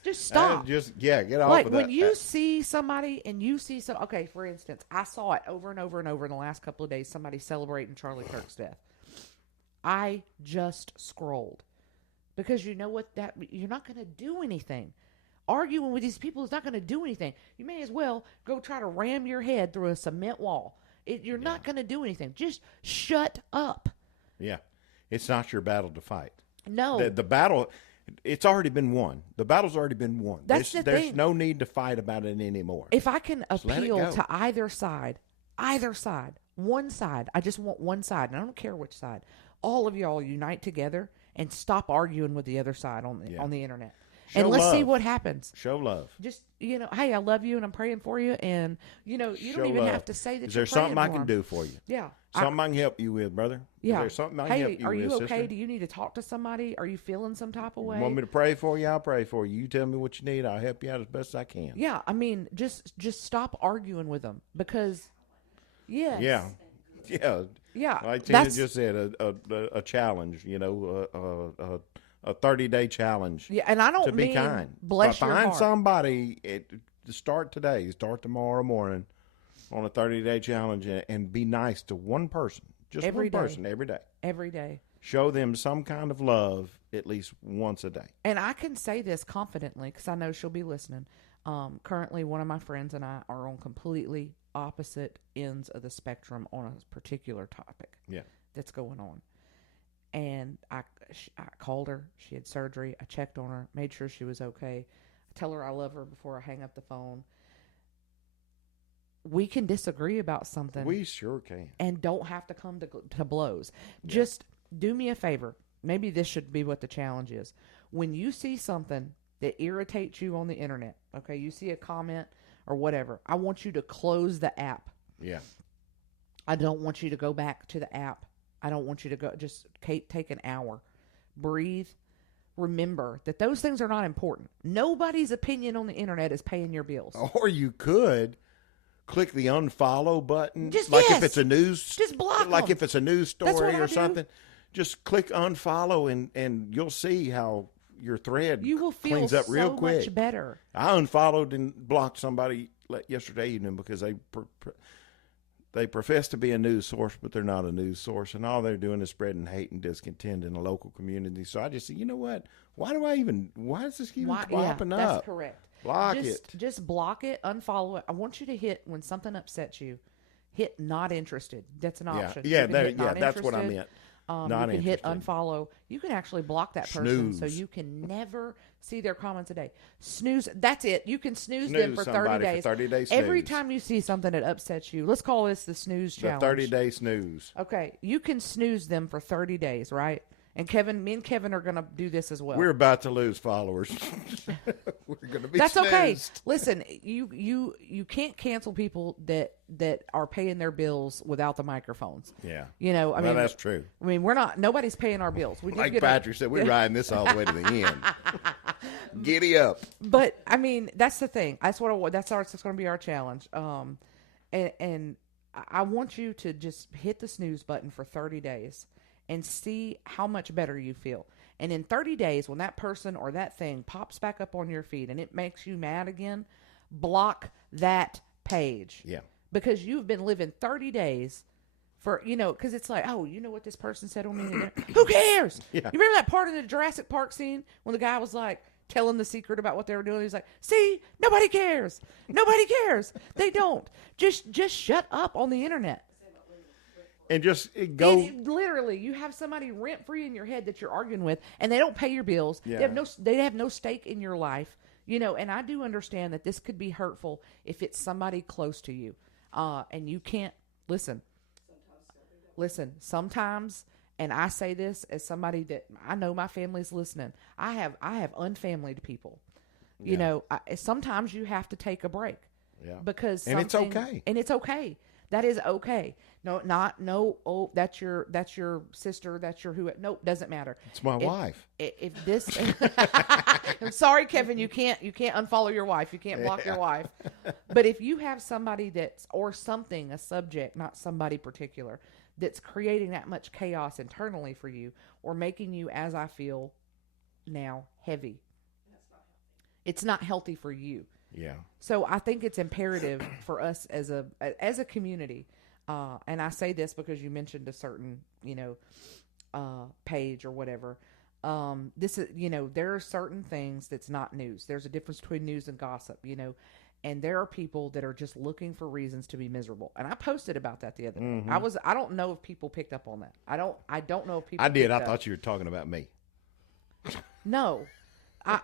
Just stop. Get off like of that. When you see somebody and you see okay, for instance, I saw it over and over and over in the last couple of days, somebody celebrating Charlie Kirk's death. I just scrolled, because you know what, that you're not going to do anything. Arguing with these people is not going to do anything. You may as well go try to ram your head through a cement wall. You're not going to do anything. Just shut up. Yeah. It's not your battle to fight. No. The battle, it's already been won. The battle's already been won. That's the there's thing. no need to fight about it anymore. If I can let it appeal go. to either side, one side, I just want one side, and I don't care which side. All of y'all unite together and stop arguing with the other side on the internet. Show and let's see love. what happens. Show love. Just, hey, I love you and I'm praying for you. And, you don't Show even love. have to say that Is you're there something I praying can for do 'em. for you? Yeah. Something I can help you with, brother? Yeah. Is there something I can hey, help you are with, you okay? sister? Do you need to talk to somebody? Are you feeling some type of way? Want me to pray for you? I'll pray for you. You tell me what you need. I'll help you out as best I can. Yeah. I mean, just stop arguing with them because, yes. Yeah. Yeah. Yeah. Like Tina just said, a challenge, a 30-day challenge. Yeah, and I don't to be mean kind. bless your Find heart. somebody to start today, start tomorrow morning on a 30-day challenge and be nice to one person, just Every one day. person every day. Every day. Show them some kind of love at least once a day. And I can say this confidently because I know she'll be listening. Currently, one of my friends and I are on completely opposite ends of the spectrum on a particular topic that's going on. And I called her. She had surgery. I checked on her, made sure she was okay. I tell her I love her before I hang up the phone. We can disagree about something. We sure can. And don't have to come to blows. Yeah. Just do me a favor. Maybe this should be what the challenge is. When you see something that irritates you on the internet, okay, you see a comment or whatever, I want you to close the app. Yeah. I don't want you to go back to the app. I don't want you to go, just take an hour, breathe. Remember that those things are not important. Nobody's opinion on the internet is paying your bills. Or you could click the unfollow button. Just if it's a news, just block like them. if it's a news story or do. something, just click unfollow and you'll see how your thread you will feel cleans up real so quick. much better. I unfollowed and blocked somebody yesterday evening because they profess to be a news source, but they're not a news source, and all they're doing is spreading hate and discontent in the local community. So I just said, you know what? Why does this keep popping up? That's correct. Block it. Just block it, unfollow it. I want you to hit, when something upsets you, hit not interested. That's an option. That's what I meant. You can hit unfollow. You can actually block that person so you can never see their comments a day. Snooze. That's it. You can snooze them for 30 days. 30 days. Every time you see something that upsets you, let's call this the snooze challenge. The 30-day snooze. Okay. You can snooze them for 30 days, right? And me and Kevin are going to do this as well. We're about to lose followers. We're going to be That's snoozed. okay. Listen, you can't cancel people that are paying their bills without the microphones. Yeah. I mean, that's true. I mean, nobody's paying our bills. We like Patrick said, we're riding this all the way to the end. Giddy up. But I mean, that's the thing. That's going to be our challenge. And I want you to just hit the snooze button for 30 days. And see how much better you feel. And in 30 days, when that person or that thing pops back up on your feed and it makes you mad again, block that page. Yeah. Because you've been living 30 days for, because it's like, oh, you know what this person said on me? Who cares? Yeah. You remember that part of the Jurassic Park scene when the guy was like telling the secret about what they were doing? He's like, see, nobody cares. Nobody cares. They don't. Just shut up on the internet. And just go. Literally, you have somebody rent free in your head that you're arguing with, and they don't pay your bills. Yeah. They have no stake in your life. And I do understand that this could be hurtful if it's somebody close to you, and you can't listen. Sometimes, and I say this as somebody that I know my family's listening. I have unfamilied people. Sometimes you have to take a break. Yeah. Because it's okay. And it's okay. That is okay. Oh, that's your sister, that's your who. Nope, doesn't matter. It's my wife. If this, I'm sorry, Kevin, you can't unfollow your wife. You can't block your wife. But if you have somebody or something, a subject, not somebody particular, that's creating that much chaos internally for you or making you, as I feel now, heavy. It's not healthy for you. Yeah. So I think it's imperative for us as a community, and I say this because you mentioned a certain page or whatever. This is, there are certain things that's not news. There's a difference between news and gossip, and there are people that are just looking for reasons to be miserable. And I posted about that the other day. I don't know if people picked up on that. I don't know if people I did. picked I up. thought you were talking about me. No.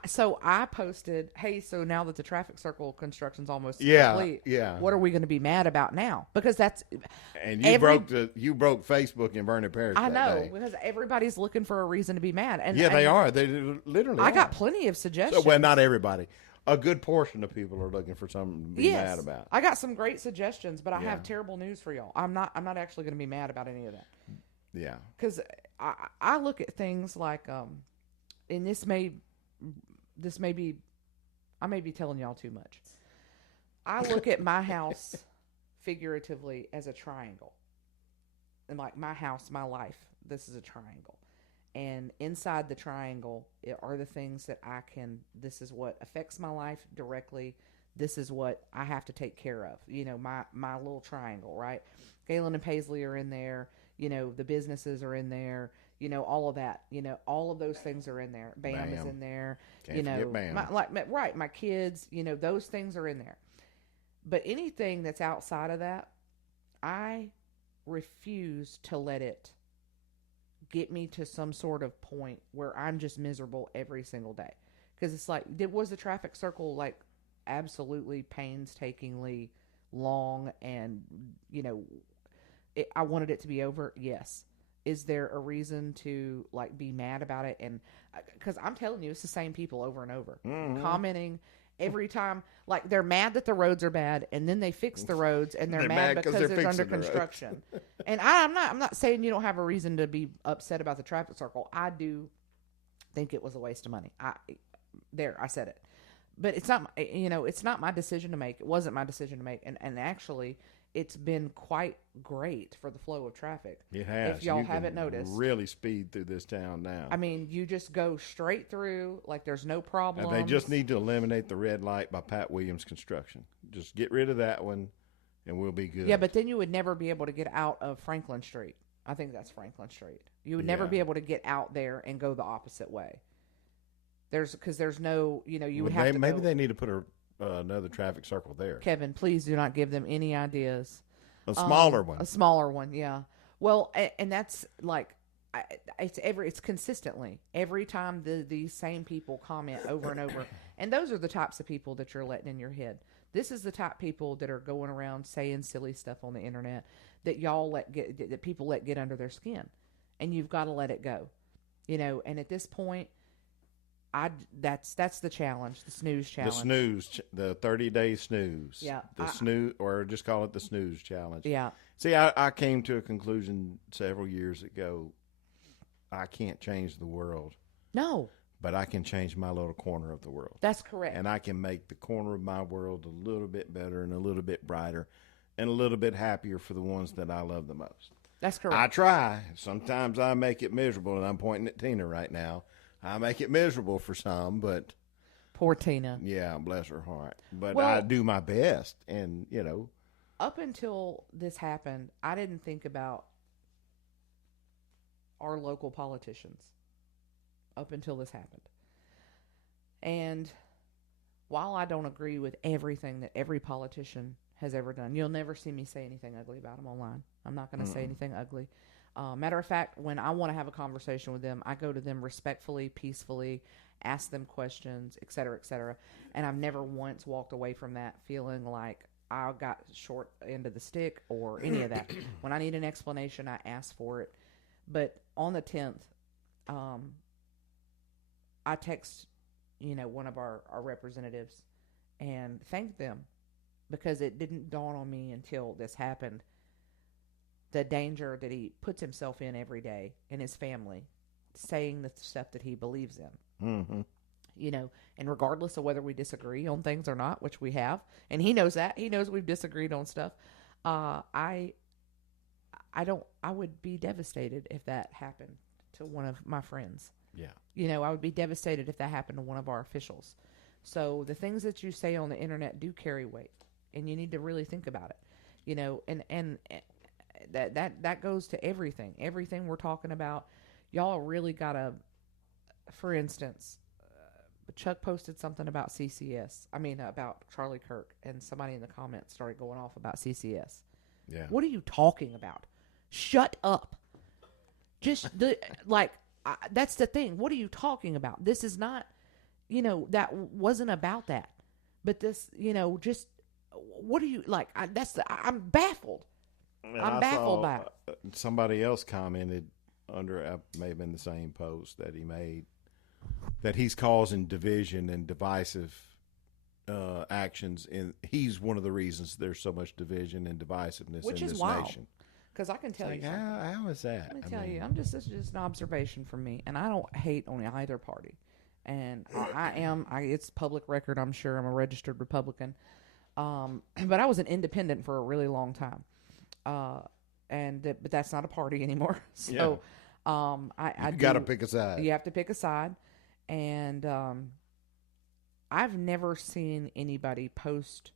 So I posted, hey, so now that the traffic circle construction's almost complete, what are we going to be mad about now? Because that's and you broke Facebook in Vernon Parish. I know day. because everybody's looking for a reason to be mad, and they are. They literally. I got plenty of suggestions. So, well, not everybody. A good portion of people are looking for something to be mad about. I got some great suggestions, but I have terrible news for y'all. I'm not actually going to be mad about any of that. Yeah, because I look at things like and this may be, I may be telling y'all too much. I look at my house figuratively as a triangle. And like my house, my life, this is a triangle. And inside the triangle are the things that this is what affects my life directly. This is what I have to take care of. My little triangle, right? Galen and Paisley are in there. The businesses are in there. All of that. All of those things are in there. Bam is in there. Can't forget Bam. My kids. Those things are in there. But anything that's outside of that, I refuse to let it get me to some sort of point where I'm just miserable every single day. Because it's like, was the traffic circle like absolutely painstakingly long and, I wanted it to be over? Yes. Is there a reason to like be mad about it? And because I'm telling you, it's the same people over and over commenting every time. Like they're mad that the roads are bad, and then they fix the roads, and they're mad because it's under construction. And I'm not saying you don't have a reason to be upset about the traffic circle. I do think it was a waste of money. I said it, but it's not. It's not my decision to make. It wasn't my decision to make, and actually, it's been quite great for the flow of traffic. It has. If y'all haven't noticed, really speed through this town now. I mean, you just go straight through, like there's no problem. They just need to eliminate the red light by Pat Williams Construction. Just get rid of that one, and we'll be good. Yeah, but then you would never be able to get out of Franklin Street. I think that's Franklin Street. You would never be able to get out there and go the opposite way. Because there's no, you would have to. Maybe they need to put another traffic circle there. Kevin, please do not give them any ideas. A smaller one. A smaller one, yeah. Well, and that's like, it's consistently every time these same people comment over and over, and those are the types of people that you're letting in your head. This is the type of people that are going around saying silly stuff on the internet that that people let get under their skin, and you've got to let it go, And at this point, that's the challenge, the snooze challenge. The 30-day snooze. Yeah. Snooze, or just call it the snooze challenge. Yeah. See, I came to a conclusion several years ago. I can't change the world. No. But I can change my little corner of the world. That's correct. And I can make the corner of my world a little bit better and a little bit brighter and a little bit happier for the ones that I love the most. That's correct. I try. Sometimes I make it miserable, and I'm pointing at Tina right now. I make it miserable for some, but... Poor Tina. Yeah, bless her heart. But I do my best, and, Up until this happened, I didn't think about our local politicians. Up until this happened. And while I don't agree with everything that every politician has ever done, you'll never see me say anything ugly about them online. I'm not going to say anything ugly. Matter of fact, when I want to have a conversation with them, I go to them respectfully, peacefully, ask them questions, et cetera, et cetera. And I've never once walked away from that feeling like I got short end of the stick or any of that. When I need an explanation, I ask for it. But on the 10th, I text, one of our representatives and thanked them because it didn't dawn on me until this happened. The danger that he puts himself in every day and his family, saying the stuff that he believes in. Mm-hmm. And regardless of whether we disagree on things or not, which we have, and he knows that. He knows we've disagreed on stuff. I would be devastated if that happened to one of my friends. Yeah. I would be devastated if that happened to one of our officials. So the things that you say on the internet do carry weight, and you need to really think about it. And that goes to everything. Everything we're talking about, y'all really gotta for instance, Chuck posted something about CCS. I mean, about Charlie Kirk, and somebody in the comments started going off about CCS. Yeah. What are you talking about? Shut up. Just that's the thing. What are you talking about? This is not, that wasn't about that. But this, just what are you like? I'm baffled. And I'm baffled by it. Somebody else commented under, may have been the same post that he made, that he's causing division and divisive actions, and he's one of the reasons there's so much division and divisiveness Which in is this wild. nation. Because I can tell you, How is that? let me tell you, this is just an observation from me, and I don't hate on either party. And it's public record, I'm sure. I'm a registered Republican. But I was an independent for a really long time. But that's not a party anymore. So, I got to pick a side. You have to pick a side. And, I've never seen anybody post.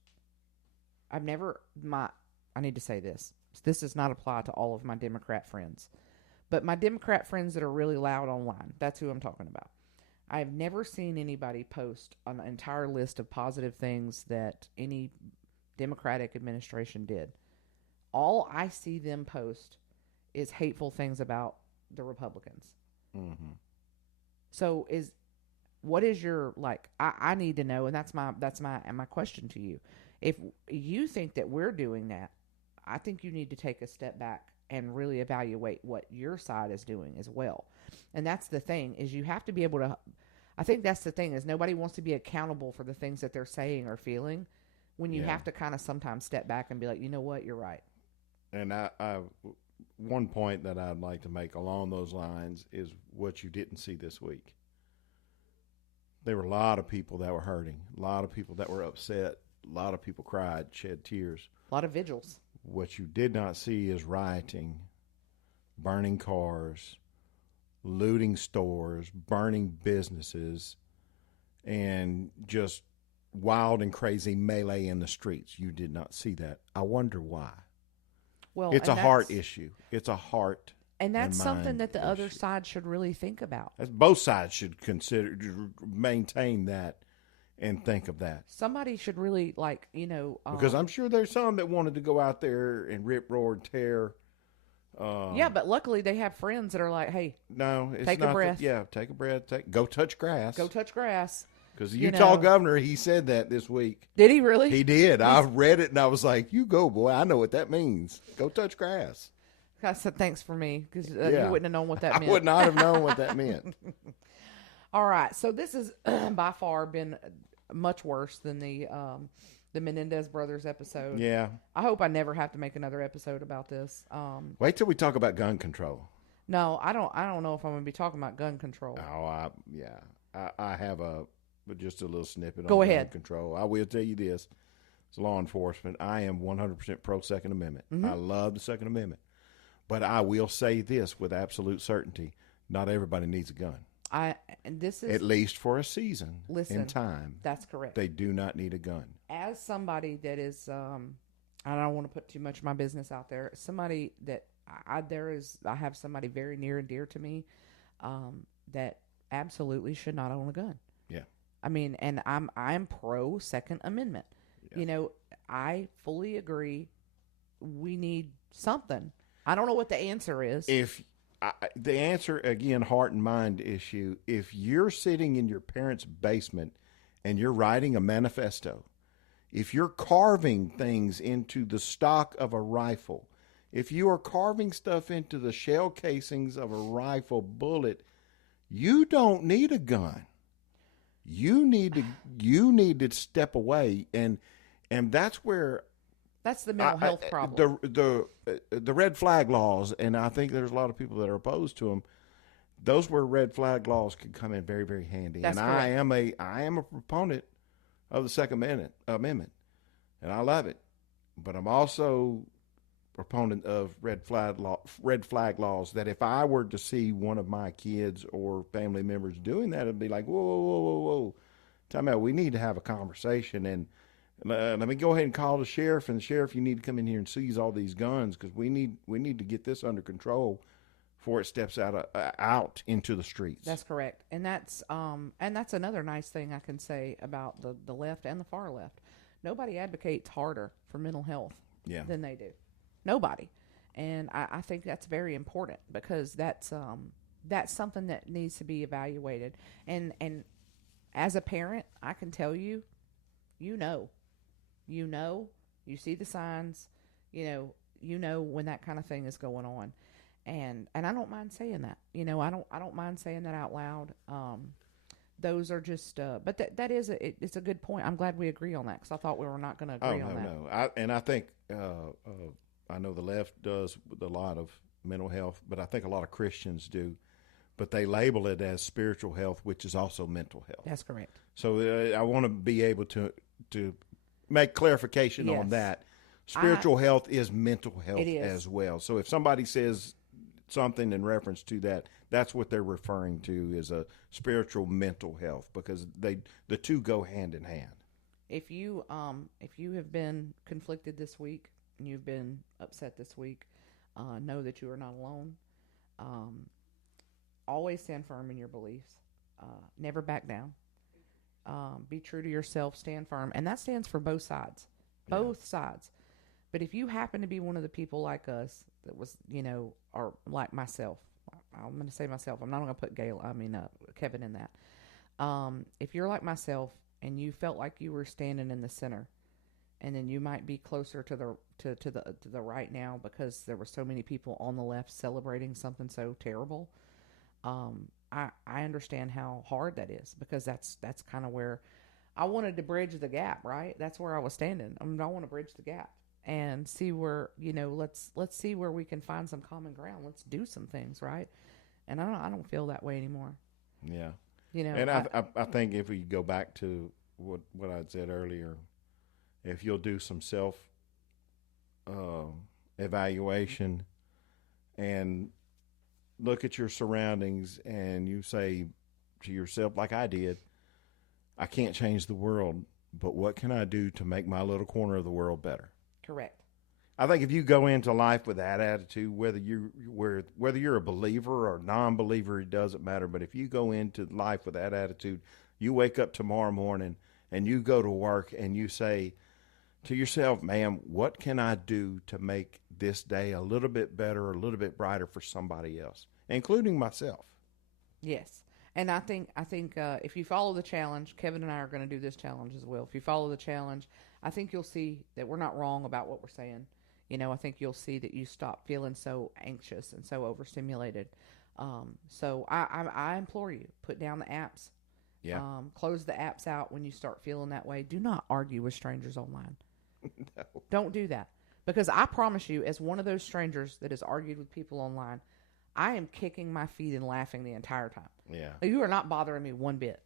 I need to say this. This does not apply to all of my Democrat friends. But my Democrat friends that are really loud online, that's who I'm talking about. I've never seen anybody post an entire list of positive things that any Democratic administration did. All I see them post is hateful things about the Republicans. Mm-hmm. So what is your, I need to know, and that's my question to you. If you think that we're doing that, I think you need to take a step back and really evaluate what your side is doing as well. And that's the thing, is you have to be able to, I think that's the thing, is nobody wants to be accountable for the things that they're saying or feeling, when you have to kind of sometimes step back and be like, you know what, you're right. And one point that I'd like to make along those lines is what you didn't see this week. There were a lot of people that were hurting, a lot of people that were upset, a lot of people cried, shed tears. A lot of vigils. What you did not see is rioting, burning cars, looting stores, burning businesses, and just wild and crazy melee in the streets. You did not see that. I wonder why. Well, it's a heart issue. It's a heart. And that's something that the issue. other side should really think about. Both sides should maintain that and think of that. Somebody should really, because I'm sure there's some that wanted to go out there and rip, roar, and tear. But luckily they have friends that are like, hey, no, it's take not a breath. Take a breath. Go touch grass. Go touch grass. Because the Utah governor, he said that this week. Did he really? He did. I read it and I was like, you go, boy. I know what that means. Go touch grass. I said thanks for me, because you wouldn't have known what that meant. I would not have known what that meant. All right. So this has by far been much worse than the Menendez brothers episode. Yeah. I hope I never have to make another episode about this. Wait till we talk about gun control. No, I don't know if I'm going to be talking about gun control. Oh, I have just a little snippet Go on ahead. gun control. I will tell you this. As law enforcement, I am 100% pro Second Amendment. Mm-hmm. I love the Second Amendment. But I will say this with absolute certainty. Not everybody needs a gun. At least for a season in time. That's correct. They do not need a gun. As somebody that is, I don't want to put too much of my business out there. Somebody that I have somebody very near and dear to me, that absolutely should not own a gun. Yeah. I mean, and I'm pro Second Amendment. Yeah. I fully agree. We need something. I don't know what the answer is. The answer, again, heart and mind issue, if you're sitting in your parents' basement and you're writing a manifesto, if you're carving things into the stock of a rifle, if you are carving stuff into the shell casings of a rifle bullet, you don't need a gun. You need to step away, and that's where that's the mental health problem. The red flag laws, and I think there's a lot of people that are opposed to them. Those where red flag laws could come in very, very handy. That's and correct. I am a proponent of the Second Amendment, and I love it. But I'm also a proponent of red flag laws. That if I were to see one of my kids or family members doing that, it'd be like, whoa, whoa, whoa, whoa, whoa. Time out. We need to have a conversation, and let me go ahead and call the sheriff. And the sheriff, you need to come in here and seize all these guns, because we need to get this under control before it steps out into the streets. That's correct, and that's another nice thing I can say about the left and the far left. Nobody advocates harder for mental health Yeah. than they do. Nobody, and I think that's very important because that's something that needs to be evaluated. And as a parent, I can tell you, you know, you see the signs, you know when that kind of thing is going on. And I don't mind saying that. I don't mind saying that out loud. Those are just, but that is it's a good point. I'm glad we agree on that because I thought we were not going to agree on that. No. I think I know the left does with a lot of mental health, but I think a lot of Christians do. But they label it as spiritual health, which is also mental health. That's correct. So I want to be able to make clarification Yes. on that. Spiritual health is mental health It is. as well. So if somebody says something in reference to that, that's what they're referring to is a spiritual mental health, because the two go hand in hand. If you have been conflicted this week and you've been upset this week, know that you are not alone. Always stand firm in your beliefs. Never back down. Be true to yourself. Stand firm, and that stands for both sides. Both sides. But if you happen to be one of the people like us that was, or like myself, I'm going to say myself. I'm not going to put Kevin in that. If you're like myself and you felt like you were standing in the center, and then you might be closer to the right now because there were so many people on the left celebrating something so terrible. I understand how hard that is, because that's kind of where I wanted to bridge the gap, right? That's where I was standing. I want to bridge the gap and see where, let's see where we can find some common ground. Let's do some things, right? And I don't feel that way anymore. Yeah. And I think if we go back to what I'd said earlier, if you'll do some self evaluation and look at your surroundings, and you say to yourself, like I did, I can't change the world, but what can I do to make my little corner of the world better? Correct. I think if you go into life with that attitude, whether you're a believer or non-believer, it doesn't matter. But if you go into life with that attitude, you wake up tomorrow morning and you go to work and you say to yourself, "Man, what can I do to make this day a little bit better, a little bit brighter for somebody else, including myself?" Yes. And I think if you follow the challenge, Kevin and I are going to do this challenge as well. If you follow the challenge, I think you'll see that we're not wrong about what we're saying. I think you'll see that you stop feeling so anxious and so overstimulated. So I implore you, put down the apps. Yeah. Close the apps out when you start feeling that way. Do not argue with strangers online. No. Don't do that. Because I promise you, as one of those strangers that has argued with people online, I am kicking my feet and laughing the entire time. Yeah. You are not bothering me one bit.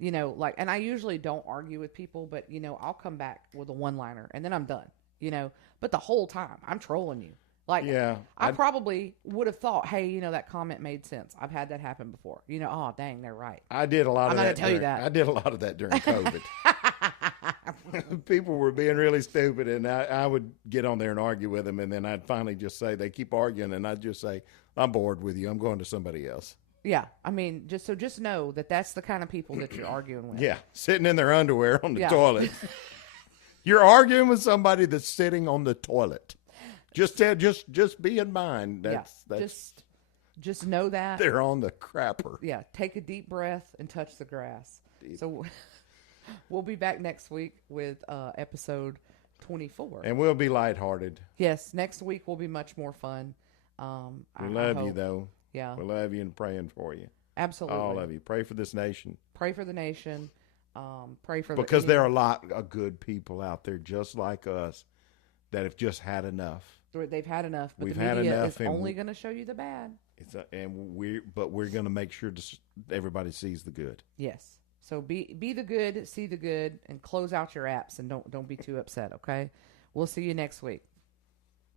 And I usually don't argue with people, but, I'll come back with a one-liner and then I'm done, But the whole time I'm trolling you. Yeah. I probably would have thought, hey, that comment made sense. I've had that happen before. Oh, dang, they're right. I did a lot of that. I'm not going to tell you that. I did a lot of that during COVID. People were being really stupid, and I would get on there and argue with them, and then I'd finally just say, they keep arguing, and I'd just say, I'm bored with you. I'm going to somebody else. Yeah. I mean, just know that that's the kind of people that you're arguing with. Yeah. Sitting in their underwear on the Yeah. toilet. You're arguing with somebody that's sitting on the toilet. Just be in mind. That's just know that. they're on the crapper. Yeah. Take a deep breath and touch the grass. So we'll be back next week with episode 24. And we'll be lighthearted. Yes. Next week will be much more fun. We love you, though. Yeah. We love you and praying for you. Absolutely. All of you. Pray for this nation. Pray for the nation. Pray for because there are a lot of good people out there just like us that have just had enough. They've had enough. But We've the had media enough, is only going to show you the bad. We're going to make sure everybody sees the good. Yes. So be the good, see the good, and close out your apps, and don't be too upset. Okay. We'll see you next week.